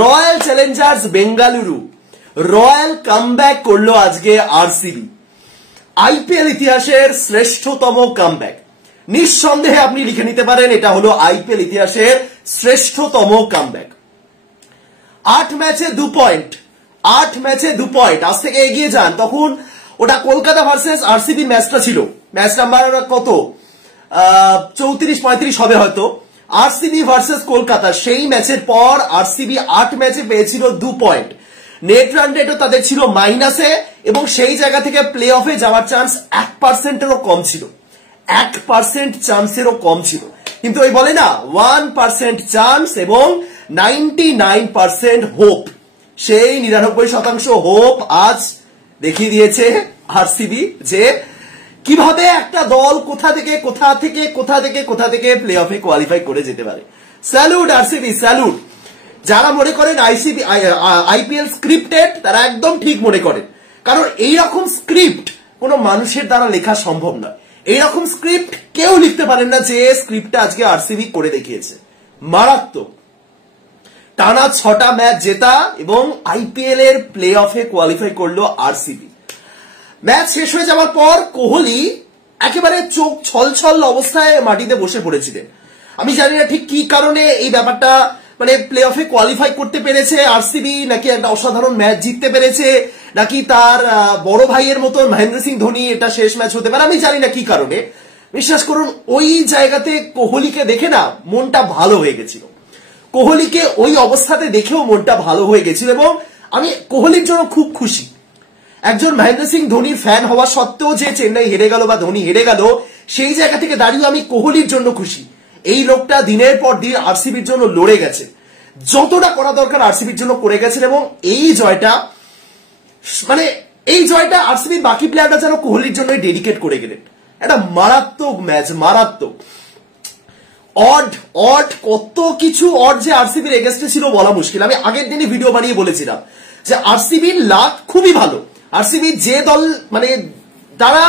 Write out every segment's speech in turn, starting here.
Royal Challengers Bengaluru royal comeback করলো আজকে RCB. IPL ইতিহাসের শ্রেষ্ঠতম কামব্যাক, নিঃসন্দেহে আপনি লিখে নিতে পারেন এটা হলো আইপিএল ইতিহাসের শ্রেষ্ঠতম কামব্যাক। 8 ম্যাচে 2 পয়েন্ট, 8 ম্যাচে 2 পয়েন্ট। আজ থেকে এগিয়ে যান, তখন ওটা কলকাতা ভার্সেস আরসিবি ম্যাচটা ছিল, ম্যাচ নাম্বার কত 34-35 হবে হয়তো। আরসিবি ভার্সেস কলকাতা, সেই ম্যাচের পর আরসিবি 8 ম্যাচে পেয়েছিল 2 পয়েন্ট। নেট রান রেটও তাদের ছিল মাইনাসে এবং সেই জায়গা থেকে প্লে অফে যাওয়ার চান্স 1%-এরও কম ছিল, 1% চান্সেরও কম ছিল। কিন্তু ওই বলে না 1% চান্স এবং 99% হোপ, সেই 99% হোপ আজ দেখিয়ে দিয়েছে আরসিবি যে কিভাবে একটা দল কোথা থেকে প্লে অফে কোয়ালিফাই করে যেতে পারে। Salute RCB, salute. যারা মনে করেন আইপিএল স্ক্রিপ্টেড, তারা একদম ঠিক মনে করেন, কারণ এইরকম স্ক্রিপ্ট কোনো মানুষের দ্বারা লেখা সম্ভব নয়। এইরকম স্ক্রিপ্ট কেউ লিখতে পারেন না যে স্ক্রিপ্টটা আজকে আরসিবি করে দেখিয়েছে। মারাত্মক, টানা 6টা ম্যাচ জেতা এবং আইপিএল এর প্লে অফে কোয়ালিফাই করলো আরসিবি। ম্যাচ শেষ হয়ে যাওয়ার পর কোহলি একেবারে চোখ ছলছল অবস্থায় মাটিতে বসে পড়েছিলেন। আমি জানি না ঠিক কি কারণে এই ব্যাপারটা, মানে প্লে অফে কোয়ালিফাই করতে পেরেছে আরসিবি, নাকি একটা অসাধারণ ম্যাচ জিততে পেরেছে, নাকি তার বড় ভাইয়ের মতো মহেন্দ্র সিং ধোনি এটা শেষ ম্যাচ হতে পারে, আমি জানি না কি কারণে। বিশ্বাস করুন ওই জায়গাতে কোহলিকে দেখে না মনটা ভালো হয়ে গেছিল, কোহলিকে ওই অবস্থাতে দেখেও মনটা ভালো হয়ে গেছিল এবং আমি কোহলির জন্য খুব খুশি। একজন মহেন্দ্র সিং ধোনির ফ্যান হওয়া সত্ত্বেও যে চেন্নাই হেরে গেল বা ধোনি হেরে গেল, সেই জায়গা থেকে দাঁড়িয়ে আমি কোহলির জন্য খুশি। এই লোকটা দিনের পর দিন আরসিবির জন্য লড়ে গেছে, যতটা করা দরকার আরসিবির জন্য করে গেছেন এবং এই জয়টা আরসিবির বাকি প্লেয়াররা যেন কোহলির জন্য ডেডিকেট করে গেলেন। একটা মারাত্মক ম্যাচ, মারাত্মক। অড কত কিছু অড যে আরসিবির এগেস্টে ছিল বলা মুশকিল। আমি আগের দিনে ভিডিও বানিয়ে বলেছিলাম যে আরসিবির লাক খুবই ভালো। আরসিবি যে দল, মানে তারা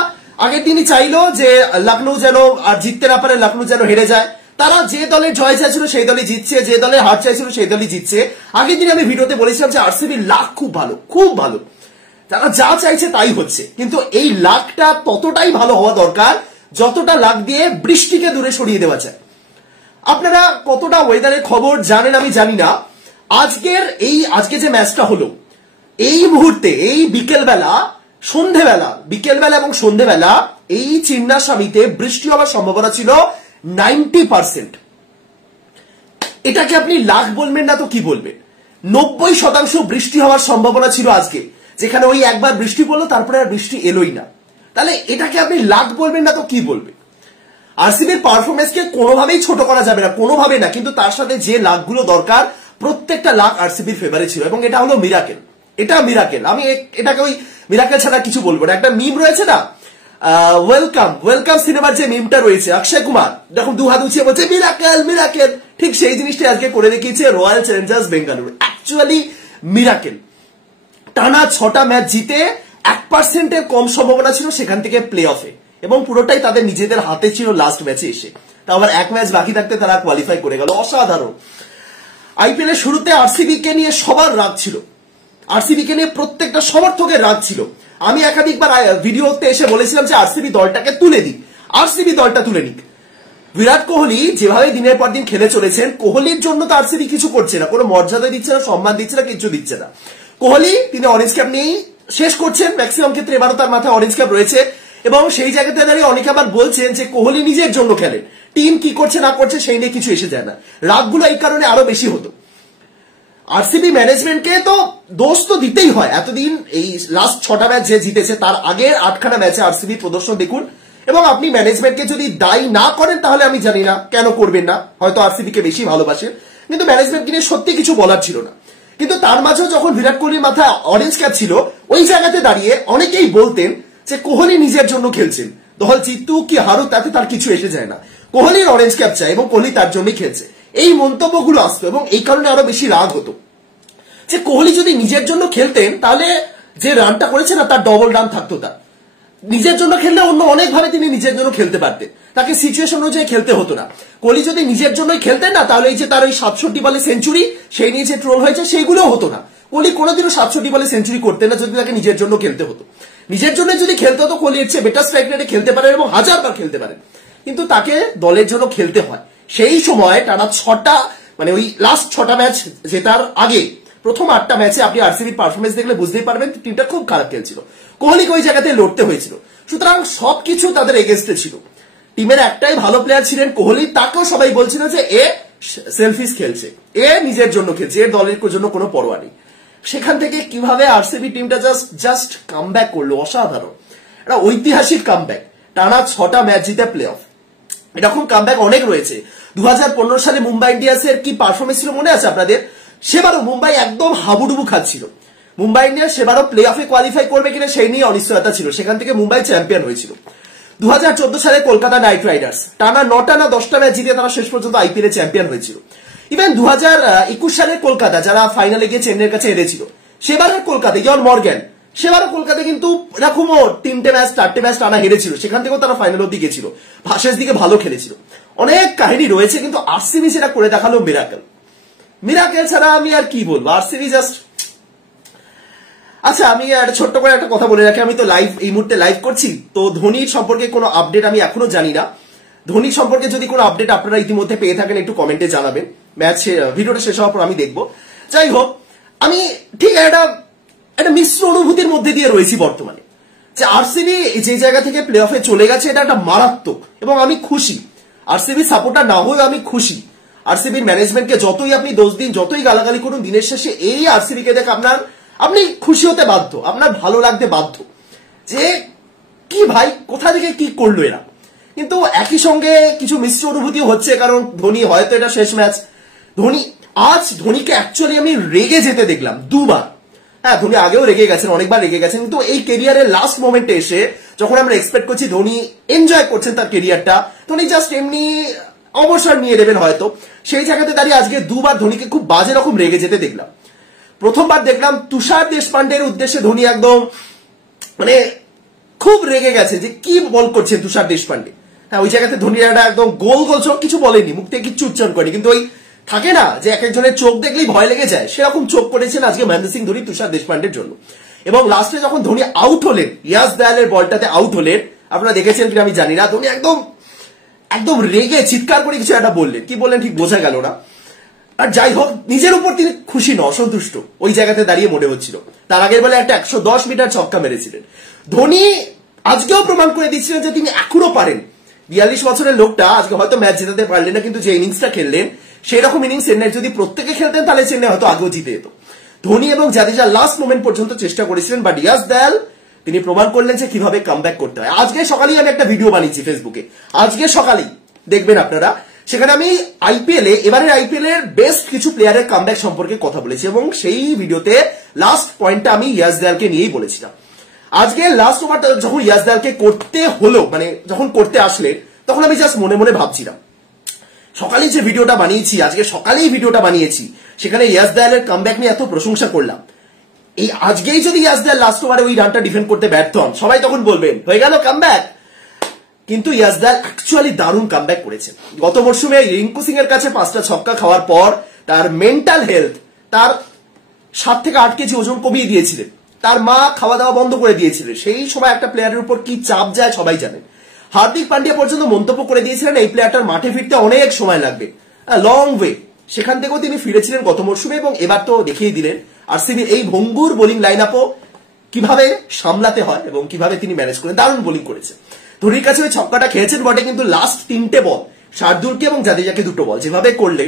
আগের দিনই চাইলো যে লখনৌ যেন আর জিততে না পারে, লখনৌ যেন হেরে যায়। তারা যে দলের জয় চাইছিল সেই দলই জিতছে, যে দলের হার চাইছিল সেই দলই জিতছে। আগের দিন আমি ভিডিওতে বলেছিলাম যে আরসিবির লাক খুব ভালো, খুব ভালো, তারা যা চাইছে তাই হচ্ছে। কিন্তু এই লাকটা ততটাই ভালো হওয়া দরকার যতটা লাক দিয়ে বৃষ্টিকে দূরে সরিয়ে দেওয়া যায়। আপনারা কতটা ওয়েদারের খবর জানেন আমি জানি না। আজকে যে ম্যাচটা হলো, এই মুহূর্তে, এই বিকেলবেলা এবং সন্ধেবেলা এই চিন্নাস্বামীতে বৃষ্টি হওয়ার সম্ভাবনা ছিল 90%। এটাকে আপনি লাখ বলবেন না তো কি বলবেন? 90% বৃষ্টি হওয়ার সম্ভাবনা ছিল আজকে, যেখানে ওই একবার বৃষ্টি পড়লো তারপরে আর বৃষ্টি এলোই না। তাহলে এটাকে আপনি লাখ বলবেন না তো কি বলবেন? আরসিবির পারফরমেন্সকে কোনোভাবেই ছোট করা যাবে না, কোনোভাবে না, কিন্তু তার সাথে যে লাখগুলো দরকার প্রত্যেকটা লাখ আরসিবির ফেভারে ছিল এবং এটা হলো মিরাকেল। এটা মিরাকেল, আমি এটাকে ওই মিরাকেল ছাড়া কিছু বলবো না। একটা মিম রয়েছে না, ওয়েলকাম সিনেমার যে মিমটা রয়েছে, অক্ষয় কুমার যখন দু হাত উঁচিয়ে বলছে মিরাকেল মিরাকেল, ঠিক সেই জিনিসটা আজকে করে দেখিয়েছে royal Challengers Bengaluru. Actually miracle. টানা 6টা ম্যাচ জিতে 1%-এর কম সম্ভাবনা ছিল সেখান থেকে প্লে অফে, এবং পুরোটাই তাদের নিজেদের হাতে ছিল লাস্ট ম্যাচে এসে। তা আবার 1 ম্যাচ বাকি থাকতে তারা কোয়ালিফাই করে গেল। অসাধারণ। আইপিএল এর শুরুতে আরসিবি কে নিয়ে সবার রাগ ছিল, আরসিবি কে নিয়ে প্রত্যেকটা সমর্থকের রাগ ছিল। আমি একাধিকবার ভিডিওতে এসে বলেছিলাম যে আরসিবি দলটাকে তুলে দিক, আরসিবি দলটা তুলে নিক। বিরাট কোহলি যেভাবে দিনের পর দিন খেলে চলেছেন, কোহলির জন্য তো আরসিবি কিছু করছে না, কোনো মর্যাদা দিচ্ছে না, সম্মান দিচ্ছে না, কিছু দিচ্ছে না। কোহলি তিনি অরেঞ্জ ক্যাপ নিয়েই শেষ করছেন, ম্যাক্সিমাম ক্ষেত্রে এবারও তার মাথায় অরেঞ্জ ক্যাপ রয়েছে এবং সেই জায়গাতে দাঁড়িয়ে অনেকে আবার বলছেন যে কোহলি নিজের জন্য খেলেন, টিম কি করছে না করছে সেই নিয়ে কিছু এসে যায় না। রাগগুলো এই কারণে আরো বেশি হতো। আরসিবি ম্যানেজমেন্টকে তো দোষ তো দিতেই হয়। এতদিন এই লাস্ট 6টা ম্যাচ যে জিতেছে, তার আগের 8খানা ম্যাচে আরসিবি প্রদর্শন দেখুন, এবং আপনি ম্যানেজমেন্টকে যদি দায়ী না করেন তাহলে আমি জানি না কেন করবেন না, হয়তো আরসিবি কে বেশি ভালোবাসেন, কিন্তু ম্যানেজমেন্টকে নিয়ে সত্যি কিছু বলার ছিল না। কিন্তু তার মাঝেও যখন বিরাট কোহলির মাথায় অরেঞ্জ ক্যাপ ছিল, ওই জায়গাতে দাঁড়িয়ে অনেকেই বলতেন যে কোহলি নিজের জন্য খেলছেন, দল জিতুক কি হারুক তাতে তার কিছু এসে যায় না, কোহলির অরেঞ্জ ক্যাপ চাই এবং কোহলি তার জন্যই খেলছে। এই মন্তব্যগুলো আসতো এবং এই কারণে আরো বেশি রাগ হতো যে কোহলি যদি নিজের জন্য খেলতেন তাহলে যে রানটা করেছে না তার ডবল রান থাকতো। তার নিজের জন্য খেললে অন্য অনেকভাবে তিনি নিজের জন্য খেলতে পারতেন, তাকে সিচুয়েশন অনুযায়ী খেলতে হতো না। কোহলি যদি নিজের জন্যই খেলতেন না, তাহলে এই যে তার ওই 67 বলে সেঞ্চুরি সেই নিয়ে যে ট্রোল হয়েছে সেইগুলোও হতো না। কোহলি কোনোদিনও 67 বলে সেঞ্চুরি করতেন না যদি তাকে নিজের জন্য খেলতে হতো। নিজের জন্য যদি খেলতে হতো, কোহলি এর চেয়ে বেটার স্ট্রাইক রেটে খেলতে পারেন এবং 1000 বার খেলতে পারেন, কিন্তু তাকে দলের জন্য খেলতে হয়। সেই সময় টানা 6টা মানে ওই লাস্ট 6টা ম্যাচ জেতার আগে প্রথম 8টা ম্যাচে আপনি আরসিবির পারফরমেন্স দেখলে বুঝতেই পারবেন টিমটা খুব খারাপ খেলছিল, কোহলিকে ওই জায়গাতে লড়তে হয়েছিল। সুতরাং সবকিছু তাদের এগেনস্টে ছিল। টিমের একটাই ভালো প্লেয়ার ছিলেন কোহলি, তাকেও সবাই বলছিল যে এ সেলফিশ খেলছে, এ নিজের জন্য খেলছে, এর দলের জন্য কোনো পরোয়া নেই। সেখান থেকে কিভাবে আরসিবি টিমটা জাস্ট কামব্যাক করলো, অসাধারণ একটা ঐতিহাসিক কামব্যাক, টানা 6টা ম্যাচ জিতে প্লে অফ। এরকম কামব্যাক অনেক রয়েছে। 2015 সালে মুম্বাই ইন্ডিয়ান্সের কি পারফরমেন্স ছিল মনে আছে আপনাদের? সেবারও মুম্বাই একদম হাবুডুবু খাচ্ছিল। মুম্বাই ইন্ডিয়ান্স সেবারও প্লে অফে কোয়ালিফাই করবে কিনা সেই নিয়ে অনিশ্চয়তা ছিল, সেখান থেকে মুম্বাই চ্যাম্পিয়ন হয়েছিল। 2014 সালে কলকাতা নাইট রাইডার্স টানা 9টা না 10টা ম্যাচ জিতে তারা শেষ পর্যন্ত আইপিএল এ চ্যাম্পিয়ন হয়েছিল। ইভেন 2021 সালের কলকাতা যারা ফাইনালে গিয়ে চেন্নাইয়ের কাছে হেরেছিল, সেবারের কলকাতা জন মর্গ্যান, সেবারও কলকাতা কিন্তু এরকমও 3টে ম্যাচ 4টে ম্যাচ টানা হেরেছিল, সেখান থেকেও তারা ফাইনাল অব্দি গেছিল, শেষ দিকে ভালো খেলেছিল। অনেক কাহিনী রয়েছে, কিন্তু আরসিবি সেটা করে দেখালো মিরাকেল। মিরাকেল ছাড়া আমি আর কি বলবো, আরসিবি জাস্ট। আচ্ছা, আমি ছোট্ট করে একটা কথা বলে রাখি, আমি তো লাইভ এই মুহূর্তে লাইভ করছি, তো ধোনির সম্পর্কে কোনো আপডেট আমি এখনো জানি না। ধোনি সম্পর্কে যদি কোনো আপডেট আপনারা ইতিমধ্যে পেয়ে থাকেন একটু কমেন্টে জানাবেন, ম্যাচ ভিডিওটা শেষ হওয়ার পর আমি দেখবো। যাই হোক, আমি ঠিক একটা মিশ্র অনুভূতির মধ্যে দিয়ে রয়েছি বর্তমানে, যে আরসিবি যে জায়গা থেকে প্লে অফে চলে গেছে এটা একটা মারাত্মক, এবং আমি খুশি। আরসিবি সাপোর্টার না হয়ে আমি খুশি। আরসিবির ম্যানেজমেন্টকে যতই আপনি দোষ দিন, যতই গালাগালি করুন, দিনের শেষে এই আরসিবিকে দেখে আপনি খুশি হতে বাধ্য, আপনার ভালো লাগতে বাধ্য, যে কি ভাই কোথা থেকে কি করলো এরা। কিন্তু একই সঙ্গে কিছু মিশ্র অনুভূতিও হচ্ছে, কারণ ধোনি হয়তো এটা শেষ ম্যাচ। ধোনিকে অ্যাকচুয়ালি আমি রেগে যেতে দেখলাম 2বার। হ্যাঁ, ধোনি আগেও রেগে গেছেন, অনেকবার রেগে গেছেন, কিন্তু এই কেরিয়ারের লাস্ট মোমেন্টে এসে যখন আমরা এক্সপেক্ট করছি ধোনি এনজয় করছেন তার কেরিয়ারটা, ধোনি জাস্ট এমনি অবসর নিয়ে নেবেন হয়তো, সেই জায়গাতে দাঁড়িয়ে আজকে 2বার ধোনিকে খুব বাজে রকম রেগে যেতে দেখলাম। প্রথমবার দেখলাম তুষার দেশপান্ডের উদ্দেশ্যে ধোনি একদম মানে খুব রেগে গেছে, যে কি বল করছেন তুষার দেশপান্ডে। হ্যাঁ, ওই জায়গাতে ধোনির একটা একদম গোল চোখ, কিছু বলেনি, মুখ থেকে কিচ্ছু উচ্চারণ করেনি, কিন্তু ওই থাকে না যে এক একজনের চোখ দেখলেই ভয় লেগে যায়, সেরকম চোখ করেছেন আজকে মহেন্দ্র সিং ধোনি তুষার দেশপান্ডের জন্য। এবং লাস্টে যখন ধোনি আউট হলেন, ইয়াস দয়ালের বলটাতে আউট হলেন, আপনারা দেখেছেন কিনা আমি জানি না, ধোনি একদম রেগে চিৎকার করে কিছু একটা বললেন, কি বললেন ঠিক বোঝা গেল না। আর যাই হোক, নিজের উপর তিনি খুশি না, অসন্তুষ্ট ওই জায়গাতে দাঁড়িয়ে মনে হচ্ছিল। তার আগের বেলা একটা 110 মিটার ছক্কা মেরেছিলেন ধোনি, আজকেও প্রমাণ করে দিচ্ছিলেন যে তিনি এখনো পারেন। 42 বছরের লোকটা আজকে হয়তো ম্যাচ জেতাতে পারলেন না, কিন্তু যে ইনিংসটা খেললেন সেই রকম ইনিংস চেন্নাই যদি প্রত্যেকে খেলতেন তাহলে চেন্নাই হয়তো আগেও জিতে যেত। ধোনি এবং জাদেজা লাস্ট মোমেন্ট পর্যন্ত চেষ্টা করেছিলেন, বাট ইয়াস দয়াল তিনি প্রমাণ করলেন যে কিভাবে কামব্যাক করতে হয়। আজকে সকালেই আমি একটা ভিডিও বানিয়েছি ফেসবুকে, আজকে সকালেই দেখবেন আপনারা, সেখানে আমি এবারের আইপিএল এর বেস্ট কিছু প্লেয়ারের কামব্যাক সম্পর্কে কথা বলেছি, এবং সেই ভিডিওতে লাস্ট পয়েন্টটা আমি ইয়াস দয়ালকে নিয়েই বলেছিলাম। আজকে লাস্ট ওভারটা যখন ইয়াস দয়ালকে করতে হলো, মানে যখন করতে আসলেন, তখন আমি জাস্ট মনে মনে ভাবছিলাম, সকালেই যে ভিডিওটা বানিয়েছি, আজকে সকালেই ভিডিওটা বানিয়েছি, সেখানে ইয়াস দয়ালের কামব্যাক নিয়ে এত প্রশংসা করলাম, এই আজকেই যদি ইয়াস দয়াল লাস্ট ওভারে ওই রানটা ডিফেন্ড করতে ব্যর্থ হন, সবাই তখন বলবেন হয়ে গেল কামব্যাক। কিন্তু ইয়াস দয়াল অ্যাকচুয়ালি দারুণ কামব্যাক করেছেন। গত মরশুমে রিঙ্কু সিং এর কাছে 5টা ছক্কা খাওয়ার পর তার মেন্টাল হেলথ, তার 7 থেকে 8 কেজি ওজন কমিয়ে দিয়েছিলেন, তার মা খাওয়া দাওয়া বন্ধ করে দিয়েছিলেন। সেই সময় একটা প্লেয়ারের উপর কি চাপ যায় সবাই জানেন। হার্দিক পান্ডিয়া পর্যন্ত মন্তব্য করে দিয়েছিলেন এই প্লেয়ারটার মাঠে ফিরতে অনেক সময় লাগবে, লং ওয়ে। সেখান থেকেও তিনি ফিরেছিলেন গত মরশুমে, এবং এবার তো দেখিয়ে দিলেন আরসিবির এই ভঙ্গুর বোলিং লাইন আপও কিভাবে সামলাতে হয় এবং কিভাবে তিনি ম্যানেজ করেন। দারুণ বোলিং করেছে। ধোনির কাছে ওই ছক্কাটা খেয়েছেন বটে, কিন্তু লাস্ট 3টে বল শার্দুলকে এবং জাদেজাকে 2টো বল যেভাবে করলে,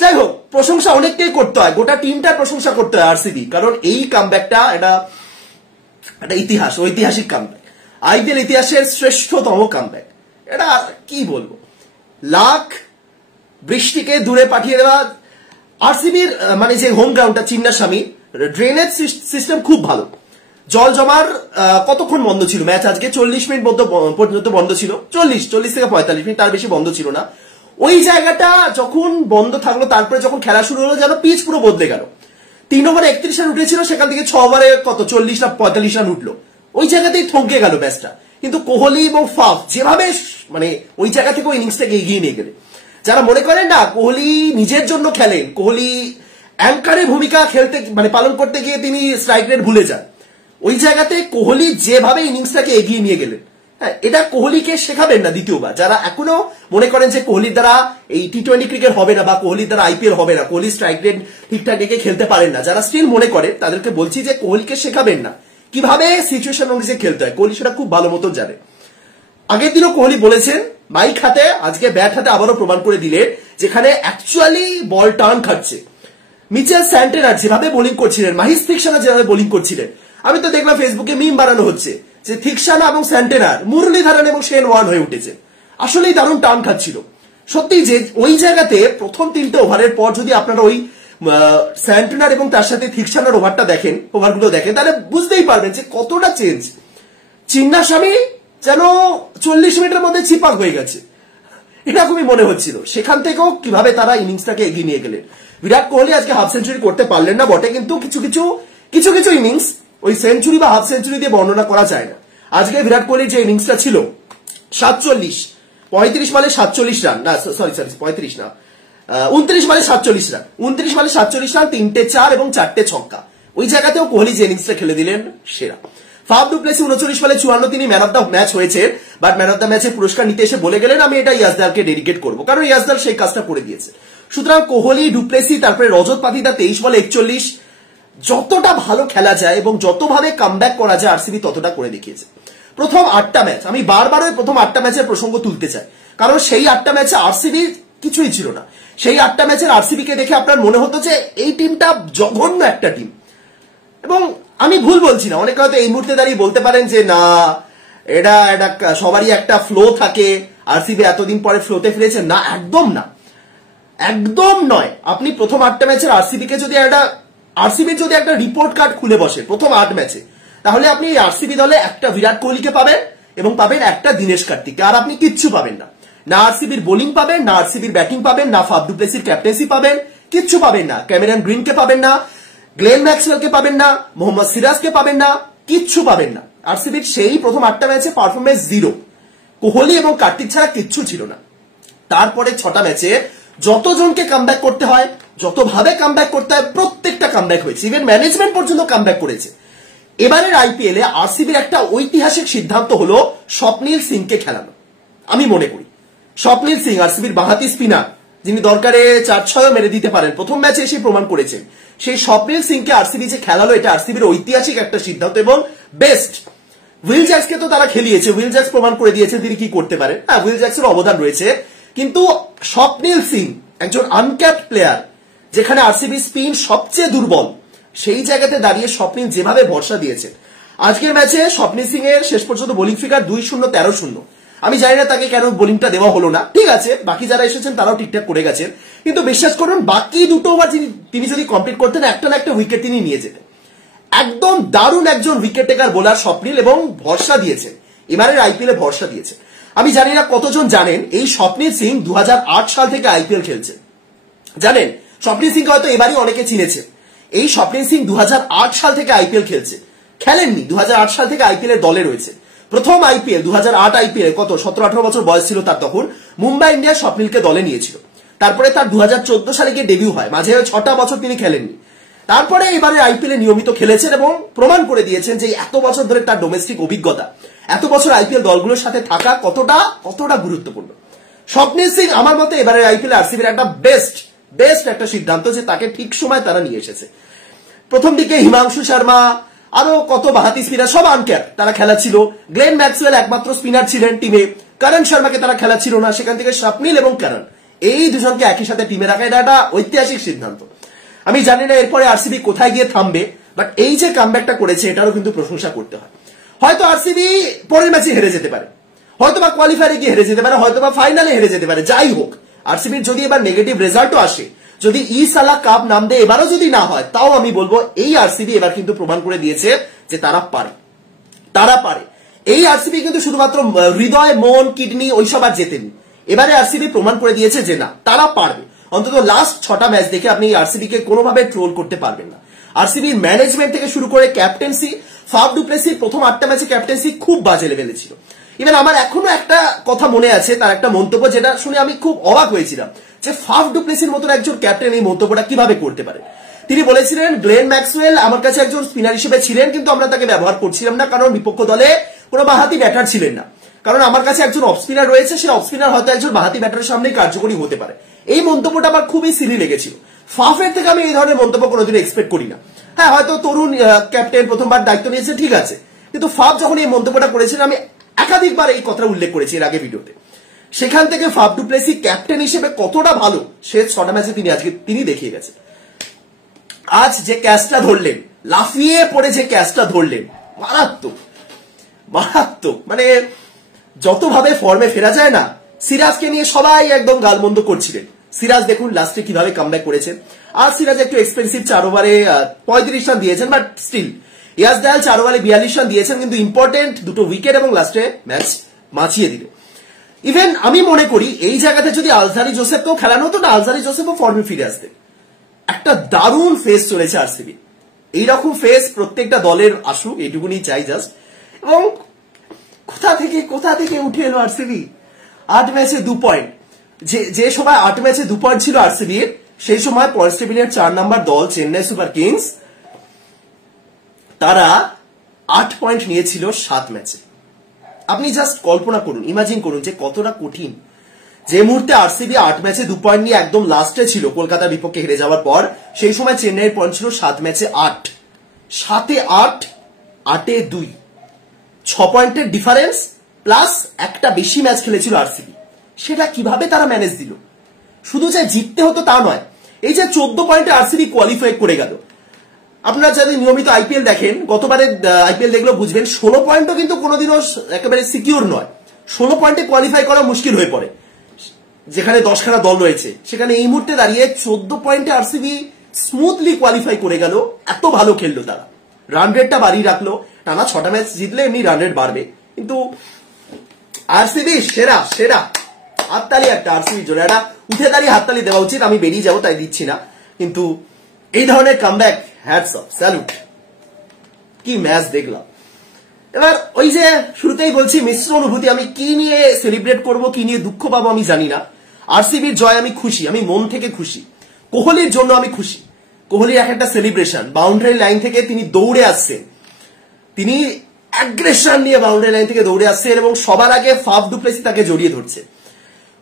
যাই হোক, প্রশংসা অনেকটাই করতে হয়, গোটা টিমটার প্রশংসা করতে হয় আরসিবি, কারণ এই কামব্যাকটা একটা ইতিহাস, ঐতিহাসিক কামব্যাক, আইপিএল ইতিহাসের শ্রেষ্ঠতম কামব্যাক। এটা কি বলবো, লাখ বৃষ্টিকে দূরে পাঠিয়ে দেওয়া। আরসিবির মানে যে হোম গ্রাউন্ডটা চিন্নাস্বামী, ড্রেনেজ সিস্টেম খুব ভালো। জল জমার কতক্ষণ বন্ধ ছিল ম্যাচ, আজকে 40 মিনিট পর্যন্ত বন্ধ ছিল, 40 থেকে 45 মিনিট, তার বেশি বন্ধ ছিল না। ওই জায়গাটা যখন বন্ধ থাকলো, তারপরে যখন খেলা শুরু হলো, যেন পিচ পুরো বদলে গেল। 3 ওভারে 31 রান উঠেছিল, সেখান থেকে 6 ওভারে 40 না 45 রান উঠলো, ওই জায়গাতেই থমকে গেল ম্যাচটা। কিন্তু কোহলি এবং ফাফ যেভাবে মানে ওই জায়গা থেকে ওই ইনিংসটাকে এগিয়ে নিয়ে গেলে, যারা মনে করেন না কোহলি নিজের জন্য খেলেন, কোহলি অ্যাঙ্কারের ভূমিকা খেলতে মানে পালন করতে গিয়ে তিনি স্ট্রাইক রেট ভুলে যান, ওই জায়গাতে কোহলি যেভাবে ইনিংসটাকে এগিয়ে নিয়ে গেলেন, হ্যাঁ এটা কোহলিকে শেখাবেন না দ্বিতীয়বার। যারা এখনো মনে করেন যে কোহলির দ্বারা এই টি-20 ক্রিকেট হবে না বা কোহলির দ্বারা আইপিএল হবে না, কোহলি স্ট্রাইক রেট ঠিকঠাক রেখে খেলতে পারেন না, যারা স্টিল মনে করেন তাদেরকে বলছি যে কোহলিকে শেখাবেন না কিভাবে সিচুয়েশন অনুযায়ী খেলতে হয়, কোহলি সেটা খুব ভালো মতো জানে। আগের দিনও কোহলি বলেছেন মাইক হাতে, আজকে ব্যাট হাতে আবারও প্রমাণ করে দিলে, যেখানে অ্যাকচুয়ালি বল টার্ন খাচ্ছে। মিচেল স্যান্টেনার যেভাবে বোলিং করছিলেন, মাহিস থিকসানা যেভাবে বোলিং করছিলেন, আমি তো দেখলাম ফেসবুকে মিম বানানো হচ্ছে যে থিকসানা এবং স্যান্টেনার মুরলীধরন এবং শেন ওয়ার্ন হয়ে উঠেছে। আসলেই দারুণ টার্ন খাচ্ছিল সত্যি। যে ওই জায়গাতে প্রথম 3টে ওভারের পর যদি আপনারা ওই স্যান্টেনার এবং তার সাথে থিকসানার ওভারটা দেখেন, ওভারগুলো দেখেন, তাহলে বুঝতেই পারবেন যে কতটা চেঞ্জ। চিন্নাস্বামী যেন 40 মিনিটের মধ্যে চিপাক হয়ে গেছে, এটা খুবই মনে হচ্ছিল। সেখান থেকেও কিভাবে তারা ইনিংসটাকে এগিয়ে নিয়ে গেলেন। বিরাট কোহলি আজকে হাফ সেঞ্চুরি করতে পারলেন না বটে, কিন্তু কিছু কিছু ইনিংস ওই সেঞ্চুরি বা হাফ সেঞ্চুরি দিয়ে বর্ণনা করা যায় না। আজকে বিরাট কোহলির যে ইনিংসটা ছিল 35 বলে 47 রান, না সরি 35 না 29 বলে 47 রান, 29 বলে 47 রান, 3টে 4 এবং 4টে ছক্কা, ওই জায়গাতেও কোহলি যে ইনিংসটা খেলে দিলেন সেরা। ফাফ ডু প্লেসি 39 বলে 54, তিনি ম্যান অফ দ্য ম্যাচ হয়েছে, বাট ম্যান অফ দ্য ম্যাচের পুরস্কার নিতে এসে বলে গেলেন আমি এটা ইয়াসদারকে ডেডিকেট করবো, কারণ ইয়াসদার সেই কাজটা করে দিয়েছে। সুতরাং কোহলি, ডুপ্লেসি, তারপরে রজত পাতিদা 23 বলে 41, যতটা ভালো খেলা যায় এবং যতভাবে কামব্যাক করা যায় আরসিবি ততটা করে দেখিয়েছে। প্রথম 8টা ম্যাচ, আমি বারবার ওই প্রথম 8টা ম্যাচের প্রসঙ্গ তুলতে চাই, কারণ সেই 8টা ম্যাচে আরসিবি কিছুই ছিল না। সেই 8টা ম্যাচের আরসিবি কে দেখে আপনার মনে হতো যে এই টিমটা জঘন্য একটা টিম। এবং আমি ভুল বলছি না, অনেকে হয়তো এই মুহূর্তে দাঁড়িয়ে বলতে পারেন যে না এটা সবারই একটা ফ্লো থাকে, আরসিবি এতদিন পরে ফ্লোতে ফিরেছে, না একদম না, একদম নয়। আপনি প্রথম 8টা ম্যাচের আরসিবির যদি একটা রিপোর্ট কার্ড খুলে বসে প্রথম 8 ম্যাচে, তাহলে আপনি আরসিবি দলে একটা বিরাট কোহলিকে পাবেন এবং পাবেন একটা দিনেশ কার্তিককে, আর আপনি কিচ্ছু পাবেন না। না আরসিবির বোলিং পাবেন, না আরসিবির ব্যাটিং পাবেন, না ফাফ ডু প্লেসির ক্যাপ্টেন্সি পাবেন, কিচ্ছু পাবেন না। ক্যামেরন গ্রিনকে পাবেন না, গ্লেন ম্যাক্সওয়েলকে পাবেন না, মোহাম্মদ সিরাজকে পাবেন না, কিচ্ছু পাবেন না। আরসিবির সেই প্রথম 8টা ম্যাচে পারফরমেন্স 0, কোহলি এবং কার্তিক ছাড়া কিচ্ছু ছিল না। তারপরে 6টা ম্যাচে যতজনকে কামব্যাক করতে হয়, যতভাবে কামব্যাক করতে হয়, প্রত্যেকটা কামব্যাক হয়েছে, ইভেন ম্যানেজমেন্ট পর্যন্ত কামব্যাক করেছে। এবারের আইপিএলে আরসিবির একটা ঐতিহাসিক সিদ্ধান্ত হলো স্বপ্নীল সিংকে খেলানো। আমি মনে করি স্বপ্নীল সিং আরসিবির বাঁহাতি স্পিনার, যিনি দরকারে 4-6 মেরে দিতে পারেন, প্রথম ম্যাচে এসে প্রমাণ করেছেন। সেই স্বপ্নীল সিংকে আরসিবি যে খেলালো, এটা আরসিবির ঐতিহাসিক একটা সিদ্ধান্ত এবং বেস্ট। উইল জ্যাক্সকে তো তারা খেলিয়েছে, উইল জ্যাক্স প্রমাণ করে দিয়েছে তিনি কি করতে পারেন, হ্যাঁ উইল জ্যাক্সের অবদান রয়েছে, কিন্তু স্বপ্নীল সিং একজন আনক্যাপড প্লেয়ার, যেখানে আরসিবি স্পিন সবচেয়ে দুর্বল, সেই জায়গাতে দাঁড়িয়ে স্বপ্নীল যেভাবে ভরসা দিয়েছেন। আজকের ম্যাচে স্বপ্নীল সিং এর শেষ পর্যন্ত বোলিং ফিগার 2-0-13-0। আমি জানি না তাকে কেন বোলিংটা দেওয়া হলো না, ঠিক আছে বাকি যারা এসেছেন তারাও ঠিকঠাক করে গেছেন, কিন্তু বিশ্বাস করুন বাকি দুটো ওভার তিনি যদি কমপ্লিট করতেন, একটা না একটা উইকেট তিনি নিয়ে যেতেন। একদম দারুণ একজন উইকেট টেকার বোলার স্বপ্নীল, এবং ভরসা দিয়েছেন, এবারের আইপিএলে ভরসা দিয়েছেন। আমি জানি না কতজন জানেন এই স্বপ্নীল সিং 2008 সাল থেকে আইপিএল খেলছেন। জানেন স্বপ্নীল সিংকে হয়তো এবারই অনেকে চিনেছে। এই স্বপ্নীল সিং 2008 সাল থেকে আইপিএল খেলেননি, 2008 সাল থেকে আইপিএল এর দলে রয়েছে। প্রথম আইপিএল 2008 আইপিএল কত 17-18 বছর বয়স ছিল তার, তখন মুম্বাই ইন্ডিয়ান্স স্বপ্নীলকে দলে নিয়েছিল। তারপরে তার 2014 সালে গিয়ে ডেবিউ হয়, মাঝে 6টা বছর তিনি খেলেননি। তারপরে এবারে আইপিএল এ নিয়মিত খেলেছেন এবং প্রমাণ করে দিয়েছেন যে এত বছর ধরে তার ডোমেস্টিক অভিজ্ঞতা, এত বছর আইপিএল দলগুলোর সাথে থাকা কতটা গুরুত্বপূর্ণ। স্বপ্নীল সিং আমার মতে এবারে আইপিএল আরসিবির একটা বেস্ট একটা সিদ্ধান্ত, যে তাকে ঠিক সময় তারা নিয়ে এসেছে। প্রথম দিকে হিমাংশু শর্মা, আরো কত বাঁহাতি স্পিনার সব আনক্যাপ, তারা খেলা ছিল। গ্লেন ম্যাক্সওয়েল একমাত্র স্পিনার ছিলেন টিমে, করণ শর্মাকে তারা খেলা ছিল না, সেখান থেকে স্বপ্নীল এবং করণ এই দুজনকে একই সাথে টিমে রাখা, এটা একটা ঐতিহাসিক সিদ্ধান্ত। আমি জানি না এরপরে আরসিবি কোথায় গিয়ে থামবে, বাট এই যে কামব্যাকটা করেছে এটারও কিন্তু প্রশংসা করতে হয়। হয়তো আরসিবি পরের ম্যাচে হেরে যেতে পারে, হয়তো বা কোয়ালিফায়ারে গিয়ে হেরে যেতে পারে, হয়তো বা ফাইনালে হেরে যেতে পারে, যাই হোক আরসিবির যদি এবার নেগেটিভ রেজাল্টও আসে, যদি ইসালা কাপ নাম দেয় এবারও যদি না হয়, তাও আমি বলবো এই আরসিবি এবার কিন্তু প্রমাণ করে দিয়েছে যে তারা পারে। এই আরসিবি কিন্তু শুধুমাত্র হৃদয়, মন, কিডনি ওইসব আর জেতেনি, এবারে আরসিবি প্রমাণ করে দিয়েছে যে না তারা পারবে। অন্তত লাস্ট 6টা ম্যাচ দেখে আপনি আরসিবি কে কোনোভাবে ট্রোল করতে পারবেন না। আরসিবির ম্যানেজমেন্ট থেকে শুরু করে ক্যাপ্টেন্সি, ফাফ ডু প্লেসির প্রথম 8টা ম্যাচে ক্যাপ্টেন্সি খুব বাজে লেভেলে ছিল। ইভেন আমার এখনো একটা কথা মনে আছে, তার একটা মন্তব্য যেটা শুনে আমি খুব অবাক হয়েছিলাম, যে ফাফ ডু প্লেসির মতন একজন ক্যাপ্টেন এই মন্তব্যটা কিভাবে করতে পারে। তিনি বলেছিলেন, গ্লেন ম্যাক্সওয়েল আমার কাছে একজন স্পিনার হিসেবে ছিলেন, কিন্তু আমরা তাকে ব্যবহার করছিলাম না, কারণ বিপক্ষ দলে কোনো বাঁহাতি ব্যাটার ছিলেন না। কারণ আমার কাছে একজন অফ স্পিনার রয়েছে, সেই অফ স্পিনার হয়তো একজন বাঁহাতি ব্যাটারের সামনেই কার্যকরী হতে পারে। এই মন্তব্যটা আমার খুবই সিলি লেগেছিল। ফাফের থেকে আমি এই ধরনের মন্তব্য কোনোদিন এক্সপেক্ট করি না। হ্যাঁ, হয়তো তরুণ ক্যাপ্টেন, প্রথমবার দায়িত্ব নিয়েছে, ঠিক আছে, কিন্তু ফাফ যখন এই মন্তব্যটা করেছিলেন, আমি একাধিকবার এই কথাটা উল্লেখ করেছি এর আগে ভিডিওতে। সেখান থেকে ফাফ ডু প্লেসি ক্যাপ্টেন হিসেবে কতটা ভালো শেষ 6টা ম্যাচে তিনি দেখিয়ে গেছেন। আজ যে ক্যাচটা ধরলেন, লাফিয়ে পড়ে যে ক্যাচটা ধরলেন, মারাত্মক মারাত্মক। মানে যতভাবে ফর্মে ফেরা যায় না, সিরাজকে নিয়ে সবাই একদম গালমন্দ করছিলেন। সিরাজ দেখুন লাস্টে কিভাবে কামব্যাক করেছেন। আর সিরাজ একটু এক্সপেন্সিভ, 4 ওভারে 35 রান দিয়েছেন, বাট স্টিল ইয়াস দয়াল 4 ওভারে 42 রান দিয়েছেন, কিন্তু ইম্পর্টেন্ট 2টো উইকেট এবং লাস্টে ম্যাচ বাঁচিয়ে দিল। ইভেন আমি মনে করি এই জায়গাতে যদি আলজারি জোসেফকেও খেলানো হতো না, আলজারি জোসেফও ফর্মে ফিরে আসতেন। একটা দারুণ ফেস চলেছে আরসিবি, এইরকম ফেস প্রত্যেকটা দলের আসুক, এইটুকুনি চাই জাস্ট। এবং কোথা থেকে উঠে এলো আরসিবি, 8 ম্যাচে 2 পয়েন্ট। যে সময় 8 ম্যাচে 2 পয়েন্ট ছিল আরসিবির, সেই সময় পয়েন্টস টেবিলের 4 নম্বর দল চেন্নাই সুপার কিংস, তারা 8 পয়েন্ট নিয়েছিল 7 ম্যাচে। আপনি জাস্ট কল্পনা করুন, ইমাজিন করুন যে কতটা কঠিন। যে মুহূর্তে আরসিবি 8 ম্যাচে 2 পয়েন্ট নিয়ে একদম লাস্টে ছিল কলকাতার বিপক্ষে হেরে যাওয়ার পর, সেই সময় চেন্নাইয়ের পয়েন্ট ছিল 7 ম্যাচে 8, 7-এ 8, 8-এ 2, 6 পয়েন্টের ডিফারেন্স, প্লাস একটা বেশি ম্যাচ খেলেছিল আরসিবি। সেটা কিভাবে তারা ম্যানেজ দিল? শুধু যে জিততে হতো তা নয়, এই যে 14 পয়েন্টে আরসিবি কোয়ালিফাই করে গেল। আপনারা যদি নিয়মিত আইপিএল দেখেন, গতবারে আইপিএল দেখলেও বুঝবেন, 16 পয়েন্টও কিন্তু কোনোদিনও একেবারে সিকিউর নয়। 16 পয়েন্টে কোয়ালিফাই করা মুশকিল হয়ে পড়ে, যেখানে 10খানা দল রয়েছে। সেখানে এই মুহূর্তে দাঁড়িয়ে 14 পয়েন্টে আরসিবি স্মুথলি কোয়ালিফাই করে গেল। এত ভালো খেললো তারা, রান রেটটা বাড়িয়ে রাখলো। টানা 6টা ম্যাচ জিতলে এমনি রান রেট বাড়বে, কিন্তু আরসিবি সেরা সেরা। হাততালি একটা আরসিবির জন্য, একটা উঠে দাঁড়িয়ে হাততালি দেওয়া উচিত। আমি বেরিয়ে যাবো তাই দিচ্ছি না, কিন্তু এই ধরনের কামব্যাক, হ্যাটস অফ, স্যালুট। কি ম্যাচ দেখলাম। এবার ওই যে শুরুতেই বলছি, মিশ্র অনুভূতি। আমি কি নিয়ে সেলিব্রেট করব, কি নিয়ে দুঃখ পাবো আমি জানি না। আরসিবির জয় আমি খুশি, আমি মন থেকে খুশি। কোহলির জন্য আমি খুশি। কোহলির একটা সেলিব্রেশন, বাউন্ডারি লাইন থেকে তিনি দৌড়ে আসছেন, তিনি অ্যাগ্রেশন নিয়ে বাউন্ডারি লাইন থেকে দৌড়ে আসছেন, এবং সবার আগে ফাফ ডু প্লেসি তাকে জড়িয়ে ধরছে।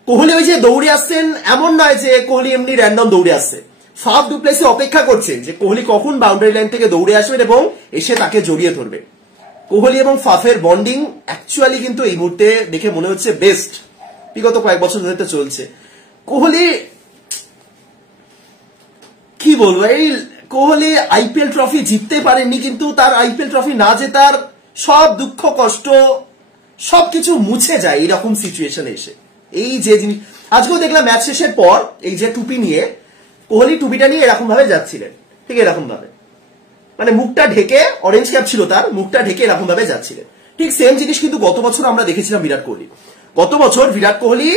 কোহলি ওই যে দৌড়ে আসছেন এমন নয় যে কোহলি এমনি র্যান্ডম দৌড়ে আসছে। ফাফ ডু প্লেসি অপেক্ষা করছে যে কোহলি কখন বাউন্ডারি লাইন থেকে দৌড়ে আসবেন এবং এসে তাকে জড়িয়ে ধরবে। কোহলি এবং ফাফের বন্ডিং অ্যাকচুয়ালি কিন্তু এই মুহূর্তে দেখে মনে হচ্ছে বেস্ট, বিগত কয়েক বছর ধরে চলছে। কোহলি কি বলবো, এই কোহলি আইপিএল ট্রফি জিততে পারেননি, কিন্তু তার আইপিএল ট্রফি না জেতার সব দুঃখ কষ্ট সবকিছু মুছে যায় এরকম সিচুয়েশনে এসে। এই যে জিনিস আজকেও দেখলাম ম্যাচ শেষের পর, এই যে টুপি নিয়ে, কোহলি টুপিটা নিয়ে এরকম ভাবে যাচ্ছিলেন, ঠিক এরকম ভাবে, মানে মুখটা ঢেকে, অরেঞ্জ ক্যাপ ছিল তার, মুখটা ঢেকে এরকম ভাবে যাচ্ছিলেন। ঠিক সেম জিনিস কিন্তু গত বছর আমরা দেখেছিলাম বিরাট কোহলি। গত বছর বিরাট কোহলি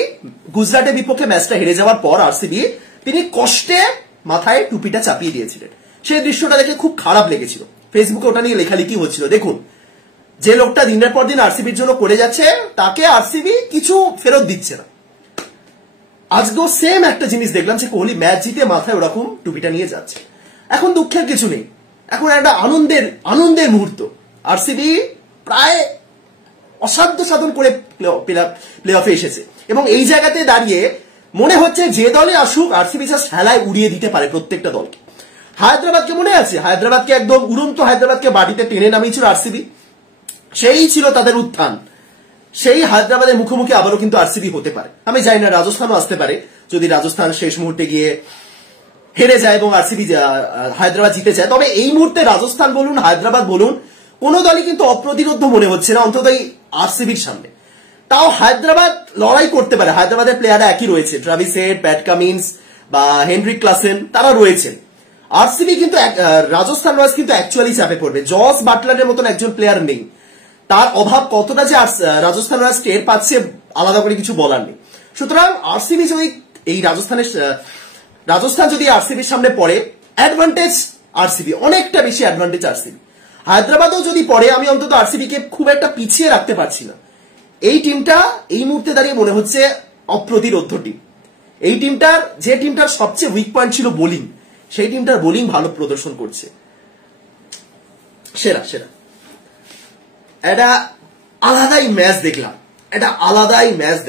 গুজরাটের বিপক্ষে ম্যাচটা হেরে যাওয়ার পর আরসিবি, তিনি কষ্টে মাথায় টুপিটা চাপিয়ে দিয়েছিলেন। সেই দৃশ্যটা দেখে খুব খারাপ লেগেছিল। ফেসবুকে ওটা নিয়ে লেখালেখি হচ্ছিল। দেখুন, যে লোকটা দিনের পর দিন আরসিবির জন্য করে যাচ্ছে, তাকে আরসিবি কিছু ফেরত দিচ্ছে না। আজকেও সেম একটা জিনিস দেখলাম যে কোহলি ম্যাচ জিতে মাথায় ওরকম টুপিটা নিয়ে যাচ্ছে। এখন দুঃখের কিছু নেই, এখন একটা আনন্দের মুহূর্ত। আরসিবি প্রায় অসাধ্য সাধন করে প্লে অফে এসেছে, এবং এই জায়গাতে দাঁড়িয়ে মনে হচ্ছে যে দলে আসুক আরসিবি জাস্ট হেলায় উড়িয়ে দিতে পারে প্রত্যেকটা দলকে। হায়দ্রাবাদকে মনে আছে, হায়দ্রাবাদকে একদম উড়ন্ত হায়দ্রাবাদকে বাড়িতে টেনে নামিয়েছিল আরসিবি, সেই ছিল তাদের উত্থান। সেই হায়দ্রাবাদের মুখোমুখি আবারও কিন্তু আরসিবি হতে পারে। আমি জানি না, রাজস্থানও আসতে পারে যদি রাজস্থান শেষ মুহূর্তে গিয়ে হেরে যায় এবং আরসিবি হায়দ্রাবাদ জিতে যায়। তবে এই মুহূর্তে রাজস্থান বলুন, হায়দ্রাবাদ বলুন, কোন দলই কিন্তু অপ্রতিরোধ্য মনে হচ্ছে না, অন্তত এই আরসিবির সামনে। তাও হায়দ্রাবাদ লড়াই করতে পারে, হায়দ্রাবাদের প্লেয়াররা একই রয়েছে, ট্রাভিস হেড, প্যাট কামিন্স বা হেনরিক ক্লাসেন, তারা রয়েছেন। আরসিবি কিন্তু রাজস্থান রয়্যালস কিন্তু অ্যাকচুয়ালি চাপে পড়বে। জস বাটলারের মতন একজন প্লেয়ার নেই, তার অভাব কতটা যে রাজস্থান রয়্যালস টের পাচ্ছে আলাদা করে কিছু বলার নেই। সুতরাং আরসিবি যদি এই রাজস্থান যদি আরসিবির সামনে পড়ে, অ্যাডভান্টেজ আরসিবি, অনেকটা বেশি অ্যাডভান্টেজ আরসিবি। হায়দ্রাবাদও যদি পড়ে আমি অন্তত আরসিবি কে খুব একটা পিছিয়ে রাখতে পারছি না। এই টিমটা এই মুহূর্তে দাঁড়িয়ে মনে হচ্ছে অপ্রতিরোধ্য টিম। এই টিমটার যে টিমটার সবচেয়ে উইক পয়েন্ট ছিল বোলিং, সেই টিমটার বোলিং ভালো প্রদর্শন করছে। সেরা সেরা একটা আলাদাই ম্যাচ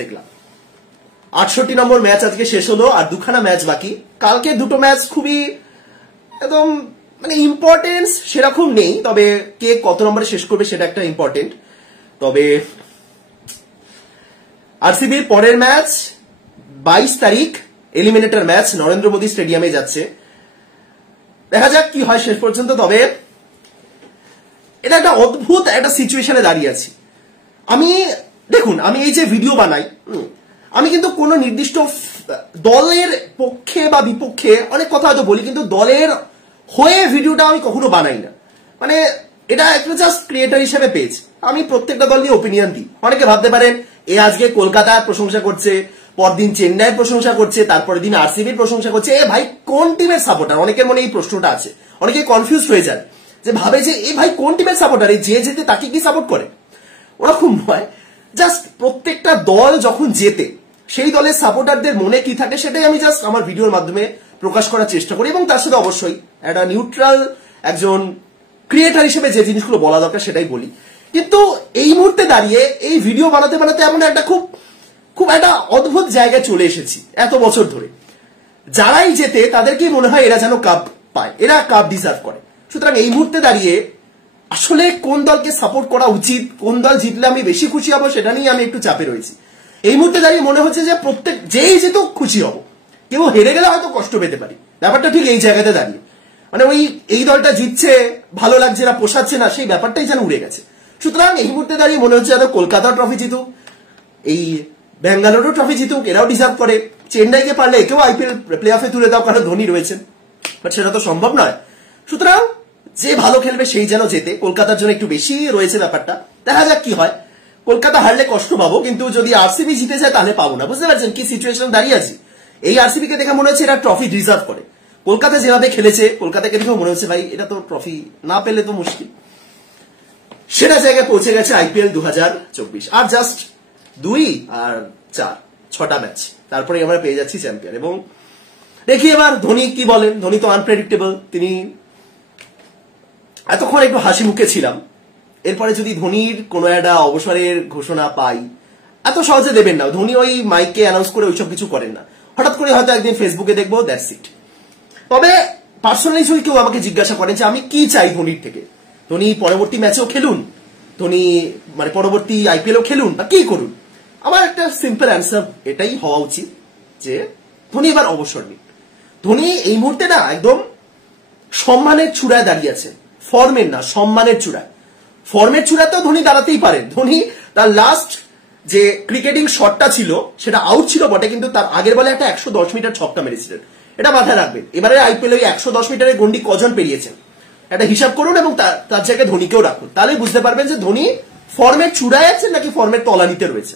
দেখলাম, 68 নম্বর ম্যাচ আজকে শেষ হলো, আর দুখানা ম্যাচ বাকি। কালকে দুটো ম্যাচ খুবই একদম মানে ইম্পর্টেন্স সেরকম নেই, তবে কে কত নম্বরে শেষ করবে সেটা একটা ইম্পর্টেন্ট। তবে আরসিবির পরের ম্যাচ 22 তারিখ এলিমিনেটর ম্যাচ নরেন্দ্র মোদী স্টেডিয়ামে যাচ্ছে, দেখা যাক কি হয় শেষ পর্যন্ত। তবে এটা একটা অদ্ভুত একটা সিচুয়েশনে দাঁড়িয়ে আছি আমি। দেখুন, আমি এই যে ভিডিও বানাই, আমি কিন্তু কোনো নির্দিষ্ট দলের পক্ষে বা বিপক্ষে অনেক কথা হয়তো বলি, কিন্তু দলের হয়ে ভিডিওটা আমি কখনো বানাই না। মানে এটা একটা জাস্ট ক্রিয়েটার হিসেবে পেজ, আমি প্রত্যেকটা দল নিয়ে ওপিনিয়ন দিই। অনেকে ভাবতে পারেন এ আজকে কলকাতার প্রশংসা করছে, পরদিন চেন্নাইয়ের প্রশংসা করছে, তারপরের দিন আরসিবির প্রশংসা করছে। এ ভাই কোন টিমের সাপোর্টার? অনেকের মনে এই প্রশ্নটা আছে, অনেকে কনফিউজ হয়ে যায় যে ভাবে যে এ ভাই কোন টিমের সাপোর্টার, এই যে যেতে তাকে কি সাপোর্ট করে? ওরকম নয়, জাস্ট প্রত্যেকটা দল যখন জেতে সেই দলের সাপোর্টারদের মনে কি থাকে সেটাই আমি জাস্ট আমার ভিডিওর মাধ্যমে প্রকাশ করার চেষ্টা করি, এবং তার সাথে অবশ্যই একটা নিউট্রাল একজন ক্রিয়েটার হিসেবে যে জিনিসগুলো বলা দরকার সেটাই বলি। কিন্তু এই মুহূর্তে দাঁড়িয়ে এই ভিডিও বানাতে বানাতে এমন একটা খুব একটা অদ্ভুত জায়গায় চলে এসেছি। এত বছর ধরে যারাই জেতে তাদেরকেই মনে হয় এরা যেন কাপ পায়, এরা কাপ ডিজার্ভ করে। সুতরাং এই মুহূর্তে দাঁড়িয়ে আসলে কোন দলকে সাপোর্ট করা উচিত, কোন দল জিতলে আমি বেশি খুশি হব, সেটা নিয়ে আমি একটু চাপে রয়েছি। এই মুহূর্তে দাঁড়িয়ে মনে হচ্ছে যে প্রত্যেক যেই জিতুক খুশি হব, কেউ হেরে গেলে হয়তো কষ্ট পেতে পারি। ব্যাপারটা ঠিক এই জায়গাতে দাঁড়িয়ে, মানে ওই এই দলটা জিতছে ভালো লাগছে না, পোষাচ্ছে না, সেই ব্যাপারটাই যেন উড়ে গেছে। সুতরাং এই মুহূর্তে দাঁড়িয়ে মনে হচ্ছে যেন কলকাতা ট্রফি জিতুক, এই ব্যাঙ্গালোরও ট্রফি জিতুক, এরাও ডিজার্ভ করে। চেন্নাইকে পারলে একেও আইপিএল প্লে অফে তুলে দাও, কারণ ধোনি রয়েছেন, বাট সেটা তো সম্ভব নয়। সুতরাং যে ভালো খেলবে সেই যেন জেতে। কলকাতার জন্য একটু বেশি রয়েছে ব্যাপারটা, দেখা যাক কি হয়। কলকাতা হারলে কষ্ট পাবো, কিন্তু যদি আরসিবি জিতে যায় তাহলে পাবো না। বুঝতে পারছেন কি সিচুয়েশন দাঁড়িয়ে আছি? এই আরসিবি কে দেখে মনে হচ্ছে এরা ট্রফি ডিজার্ভ করে। কলকাতা যেভাবে খেলেছে, কলকাতাকে দেখেও মনে হচ্ছে ভাই এটা তো ট্রফি না পেলে তো মুশকিল। সেটা জায়গায় পৌঁছে গেছে আইপিএল 2024। আর জাস্ট 2 আর 4 6টা ম্যাচ, তারপরে আমরা পেয়ে যাচ্ছি চ্যাম্পিয়ন। এবং দেখি এবার ধোনি কি বলেন। ধোনি তো আনপ্রেডিক্টেবল, তিনি এতক্ষণ একটু হাসি মুখে ছিলাম, এরপরে যদি ধোনির কোনো একটা অবসরের ঘোষণা পাই, এত সহজে দেবেন না। ধোনি ওই মাইকে অ্যানাউন্স করে ওইসব কিছু করেন না, হঠাৎ করে হয়তো একদিন ফেসবুকে দেখবো, দ্যাটস ইট। তবে পার্সোনালি যদি কেউ আমাকে জিজ্ঞাসা করেন যে আমি কি চাই ধোনির থেকে, ধোনি পরবর্তী ম্যাচেও খেলুন, ধোনি মানে পরবর্তী আইপিএলও খেলুন বা কি করুন, আমার একটা সিম্পল অ্যান্সার এটাই হওয়া উচিত যে ধোনি এবার অবসর নিন। ধোনি এই মুহূর্তে না একদম সম্মানের চূড়ায় দাঁড়িয়ে আছে, ফর্মের না, সম্মানের চূড়ায়। ফর্মের চূড়াতেও ধোনি দাঁড়াতেই পারেন। ধোনি তার লাস্ট যে ক্রিকেটিং শটটা ছিল সেটা আউট ছিল বটে, কিন্তু তার আগের বলে একটা 110 মিটার ছক্কা মেরেছিলেন। এটা মাথায় রাখবেন। এবারে আইপিএল ওই 110 মিটারের গন্ডি কজন পেরিয়েছেন একটা হিসাব করুন, এবং তার জায়গায় ধোনিকেও রাখুন, তাহলে বুঝতে পারবেন যে ধোনি ফর্মের চূড়ায় আছেন নাকি ফর্মের তলানিতে রয়েছে।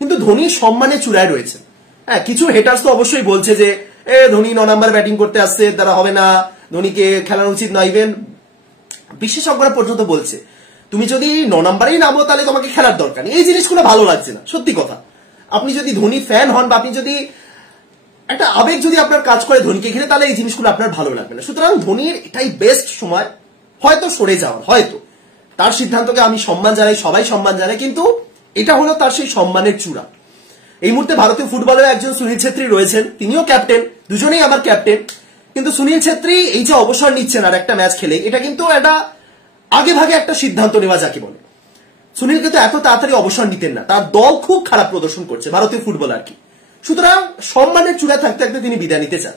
কিন্তু ধোনি সম্মানের চূড়ায় রয়েছে। হ্যাঁ, কিছু হেটার্স তো অবশ্যই বলছে যে ধোনি 9 নাম্বার ব্যাটিং করতে আসছে, তারা হবে না, ধোনিকে খেলানো উচিত নয়। ইভেন বিশেষজ্ঞরা পর্যন্ত বলছে তুমি যদি 9 নাম্বারেই নামো তাহলে তোমাকে খেলার দরকার নেই। এই জিনিসগুলো ভালো লাগছে না, সত্যি কথা। আপনি যদি ধোনি ফ্যান হন বা আপনি যদি একটা আবেগ যদি আপনার কাজ করে ধোনিকে ঘিরে, তাহলে এই জিনিসগুলো আপনার ভালো লাগবে না। সুতরাং ধোনির এটাই বেস্ট সময় হয়তো সরে যাওয়ার, হয়তো তার সিদ্ধান্তকে আমি সম্মান জানাই, সবাই সম্মান জানায়, কিন্তু এটা হলো তার সেই সম্মানের চূড়া। এই মুহূর্তে ভারতীয় ফুটবলের একজন সুনীল ছেত্রী রয়েছেন, তিনিও ক্যাপ্টেন, দুজনেই আমার ক্যাপ্টেন। কিন্তু সুনীল ছেত্রী এই যে অবসর নিচ্ছেন আর একটা ম্যাচ খেলে, এটা কিন্তু একটা আগে ভাগে একটা সিদ্ধান্ত নেওয়া যাকে বলে। সুনীল কিন্তু এত তাড়াতাড়ি অবসর নিতেন না, তার দল খুব খারাপ প্রদর্শন করছে ভারতীয় ফুটবল আর কি। সুতরাং সম্মানের চূড়ায় থাকতে থাকতে তিনি বিদায় নিতে চান।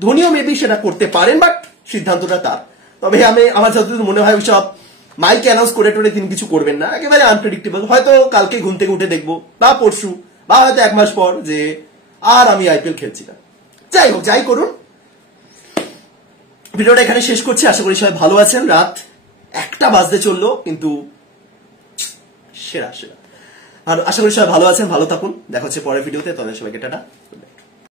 ধোনিও মেবি সেটা করতে পারেন, বাট সিদ্ধান্তটা তার। তবে আমার যতদূর মনে হয় ওইসব মাইক অ্যানাউন্স করে টোরে তিনি কিছু করবেন না, একেবারে আনপ্রেডিক্টেবল। হয়তো কালকে ঘুম থেকে উঠে দেখবো, বা পরশু, বা হয়তো 1 মাস পর যে আর আমি আইপিএল খেলছি না। যাই হোক, যাই করুন, ভিডিওটা এখানে শেষ করছি। আশা করি সবাই ভালো আছেন। রাত 1টা বাজতে চললো, কিন্তু সেরা। আর আশা করি সবাই ভালো আছেন, ভালো থাকুন। দেখা হচ্ছে পরের ভিডিওতে। তাহলে সবাইকে টাটা।